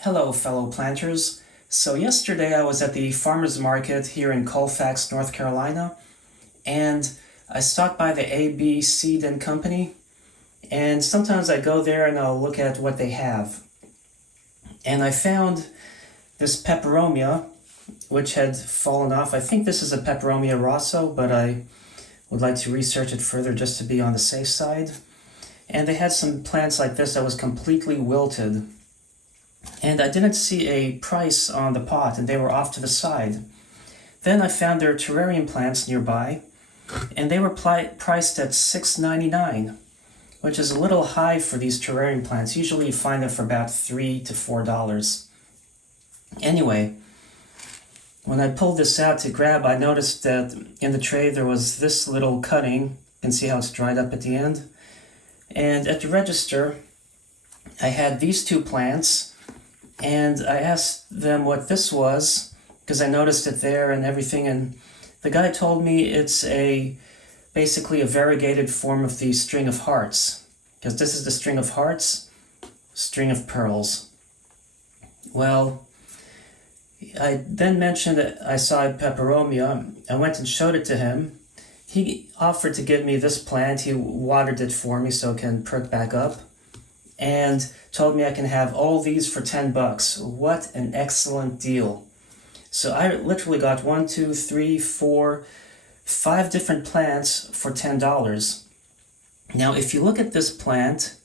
Hello, fellow planters. So yesterday I was at the farmer's market here in Colfax, North Carolina, and I stopped by the AB Seed and Company, and sometimes I go there and I'll look at what they have. And I found this Peperomia, which had fallen off. I think this is a Peperomia rosso, but I would like to research it further just to be on the safe side. And they had some plants like this that was completely wilted. And I didn't see a price on the pot, and they were off to the side. Then I found their terrarium plants nearby, and they were priced at $6.99, which is a little high for these terrarium plants. Usually you find them for about $3 to $4. Anyway, when I pulled this out to grab, I noticed that in the tray there was this little cutting. You can see how it's dried up at the end. And at the register, I had these two plants, and I asked them what this was, because I noticed it there and everything, and the guy told me it's basically a variegated form of the string of hearts, because this is the string of hearts, string of pearls. Well, I then mentioned that I saw a Peperomia. I went and showed it to him. He offered to give me this plant. He watered it for me so it can perk back up, and told me I can have all these for $10. What an excellent deal. So I literally got 1, 2, 3, 4, 5 different plants for $10. Now, if you look at this plant,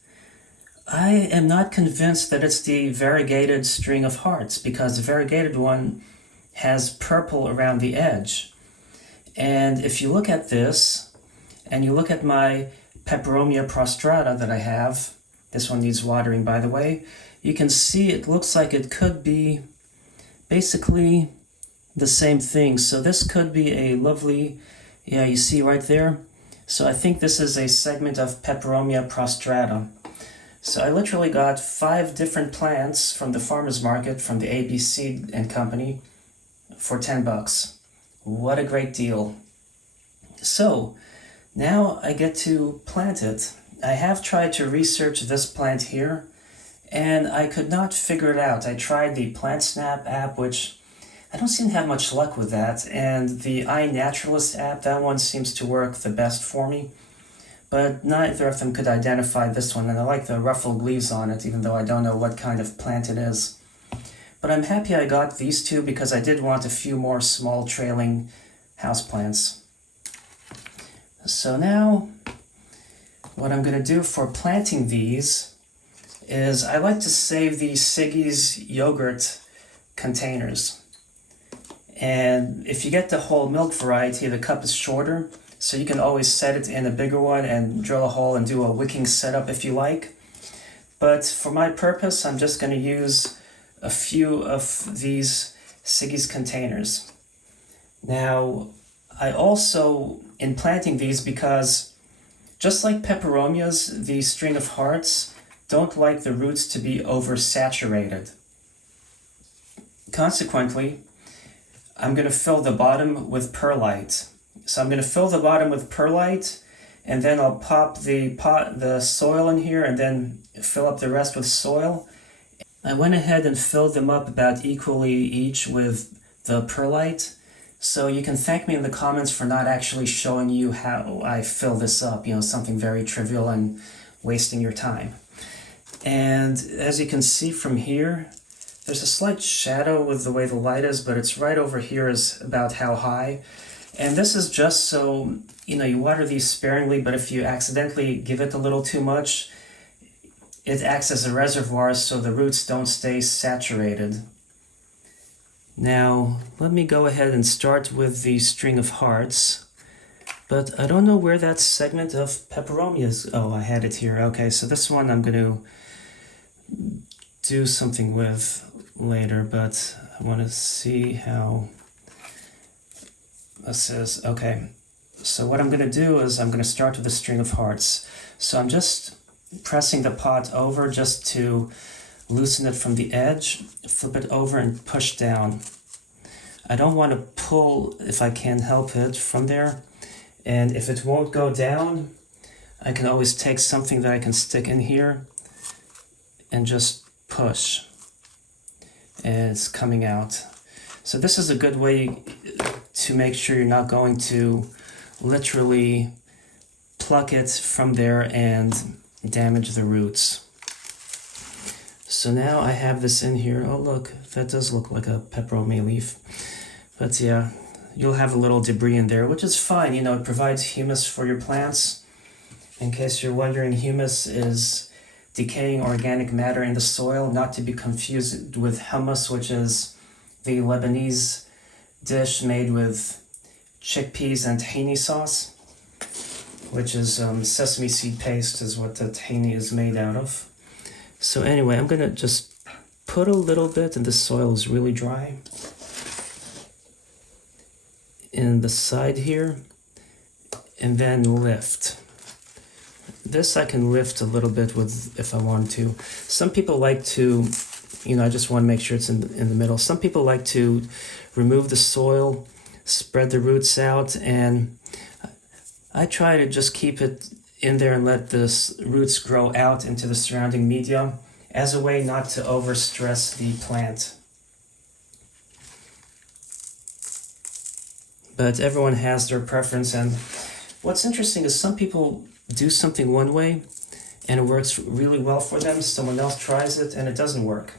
I am not convinced that it's the variegated string of hearts, because the variegated one has purple around the edge. And if you look at this, and you look at my Peperomia prostrata that I have, this one needs watering, by the way, you can see it looks like it could be basically the same thing. So this could be a lovely, yeah, you see right there? So I think this is a segment of Peperomia prostrata. So I literally got 5 different plants from the farmer's market, from the AB Seed and Company, for $10. What a great deal. So now I get to plant it. I have tried to research this plant here, and I could not figure it out. I tried the PlantSnap app, which I don't seem to have much luck with that, and the iNaturalist app, that one seems to work the best for me, but neither of them could identify this one, and I like the ruffled leaves on it, even though I don't know what kind of plant it is. But I'm happy I got these two, because I did want a few more small trailing houseplants. So now, what I'm going to do for planting these is I like to save these Siggy's yogurt containers. And if you get the whole milk variety, the cup is shorter, so you can always set it in a bigger one and drill a hole and do a wicking setup if you like. But for my purpose, I'm just going to use a few of these Siggy's containers. Now, I also, in planting these, because just like Peperomias, the string of hearts don't like the roots to be oversaturated. Consequently, I'm going to fill the bottom with perlite. So I'm going to fill the bottom with perlite, and then I'll pop the soil in here and then fill up the rest with soil. I went ahead and filled them up about equally each with the perlite. So you can thank me in the comments for not actually showing you how I fill this up, something very trivial and wasting your time. And as you can see from here, there's a slight shadow with the way the light is, but it's right over here is about how high. And this is just so, you water these sparingly, but if you accidentally give it a little too much, it acts as a reservoir so the roots don't stay saturated. Now, let me go ahead and start with the string of hearts, but I don't know where that segment of Peperomia is. Oh, I had it here. Okay, so this one I'm going to do something with later, but I want to see how this is. Okay, so what I'm going to do is I'm going to start with the string of hearts. So I'm just pressing the pot over just to loosen it from the edge, flip it over and push down. I don't want to pull, if I can help it, from there. And if it won't go down, I can always take something that I can stick in here and just push. and it's coming out. So this is a good way to make sure you're not going to literally pluck it from there and damage the roots. So now I have this in here. Oh look, that does look like a peperomia leaf. But yeah, you'll have a little debris in there, which is fine. You know, it provides humus for your plants. In case you're wondering, humus is decaying organic matter in the soil, not to be confused with hummus, which is the Lebanese dish made with chickpeas and tahini sauce, which is sesame seed paste is what the tahini is made out of. So anyway, I'm gonna just put a little bit, and the soil is really dry, in the side here, and then lift. This I can lift a little bit with if I want to. Some people like to, you know, I just want to make sure it's in the middle. Some people like to remove the soil, spread the roots out, and I try to just keep it in there and let the roots grow out into the surrounding media as a way not to overstress the plant. But everyone has their preference, and what's interesting is some people do something one way and it works really well for them. Someone else tries it and it doesn't work.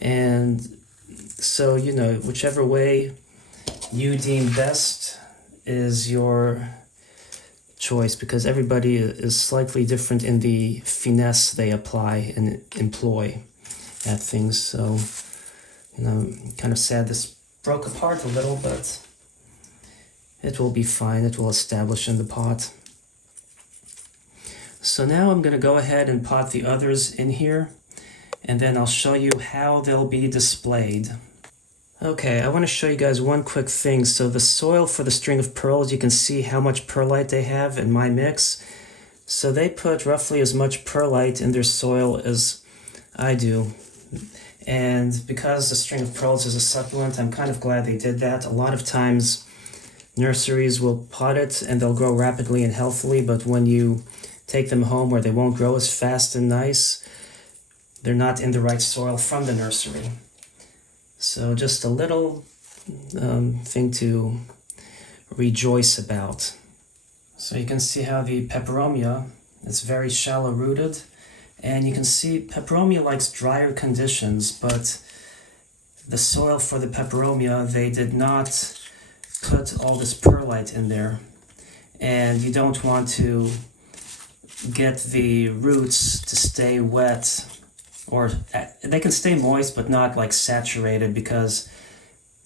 And so, you know, whichever way you deem best is your choice, because everybody is slightly different in the finesse they apply and employ at things. So, you know, kind of sad this broke apart a little, but it will be fine. It will establish in the pot. So now I'm going to go ahead and pot the others in here, and then I'll show you how they'll be displayed. Okay, I want to show you guys one quick thing. So the soil for the string of pearls, you can see how much perlite they have in my mix. So they put roughly as much perlite in their soil as I do. And because the string of pearls is a succulent, I'm kind of glad they did that. A lot of times nurseries will pot it and they'll grow rapidly and healthily, but when you take them home where they won't grow as fast and nice, they're not in the right soil from the nursery. So just a little thing to rejoice about. So you can see how the peperomia is very shallow rooted, and you can see peperomia likes drier conditions, but the soil for the peperomia, they did not put all this perlite in there, and you don't want to get the roots to stay wet, or they can stay moist but not like saturated, because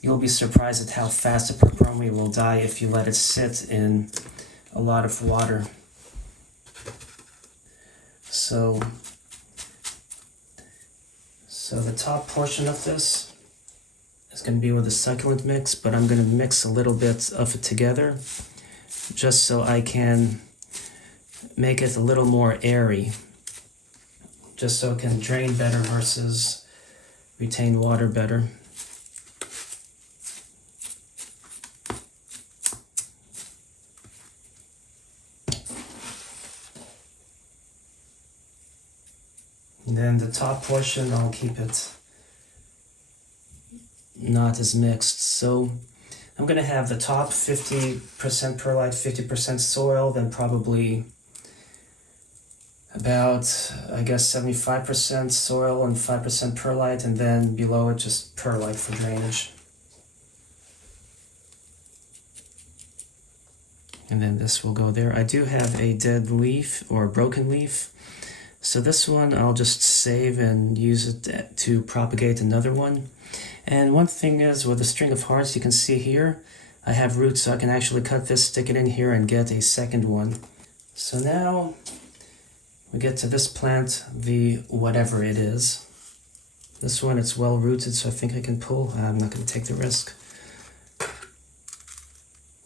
you'll be surprised at how fast a peperomia will die if you let it sit in a lot of water. So the top portion of this is going to be with the succulent mix, but I'm going to mix a little bit of it together just so I can make it a little more airy, just so it can drain better versus retain water better. And then the top portion, I'll keep it not as mixed. So I'm going to have the top 50% perlite, 50% soil, then probably about, I guess, 75% soil and 5% perlite, and then below it just perlite for drainage. And then this will go there. I do have a dead leaf or a broken leaf, so this one I'll just save and use it to propagate another one. And one thing is, with the string of hearts, you can see here I have roots, so I can actually cut this, stick it in here, and get a second one. So now we get to this plant, the whatever it is. This one, it's well rooted, so I think I can pull. I'm not going to take the risk.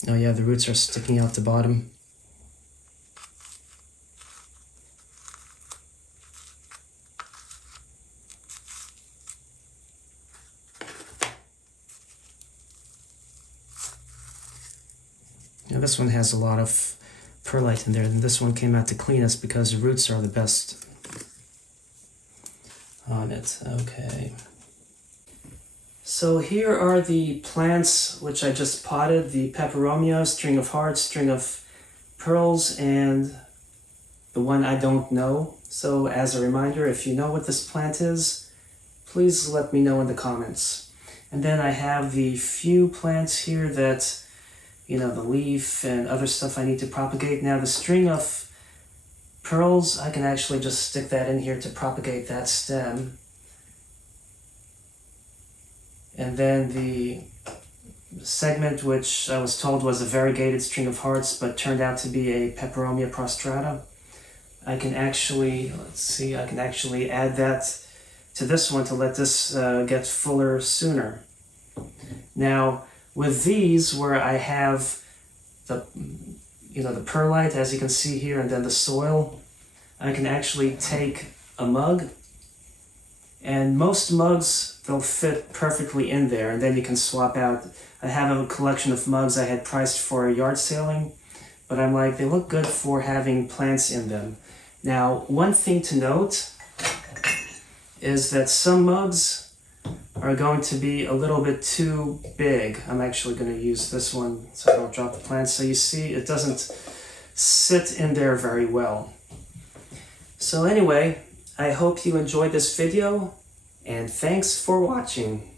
Oh yeah, the roots are sticking out the bottom. Now this one has a lot of perlite in there, and this one came out the cleanest because the roots are the best on it. Okay. So here are the plants which I just potted, the Peperomia, string of hearts, string of pearls, and the one I don't know. So as a reminder, if you know what this plant is, please let me know in the comments. And then I have the few plants here that, the leaf and other stuff I need to propagate. Now the string of pearls, I can actually just stick that in here to propagate that stem. And then the segment, which I was told was a variegated string of hearts, but turned out to be a Peperomia prostrata. I can actually, I can actually add that to this one to let this get fuller sooner. Now, with these, where I have the, the perlite, as you can see here, and then the soil, I can actually take a mug, and most mugs, they'll fit perfectly in there, and then you can swap out. I have a collection of mugs I had priced for yard saling, but I'm like, they look good for having plants in them. Now, one thing to note is that some mugs are going to be a little bit too big. I'm actually going to use this one so I don't drop the plants. So you see, it doesn't sit in there very well. So anyway, I hope you enjoyed this video, and thanks for watching.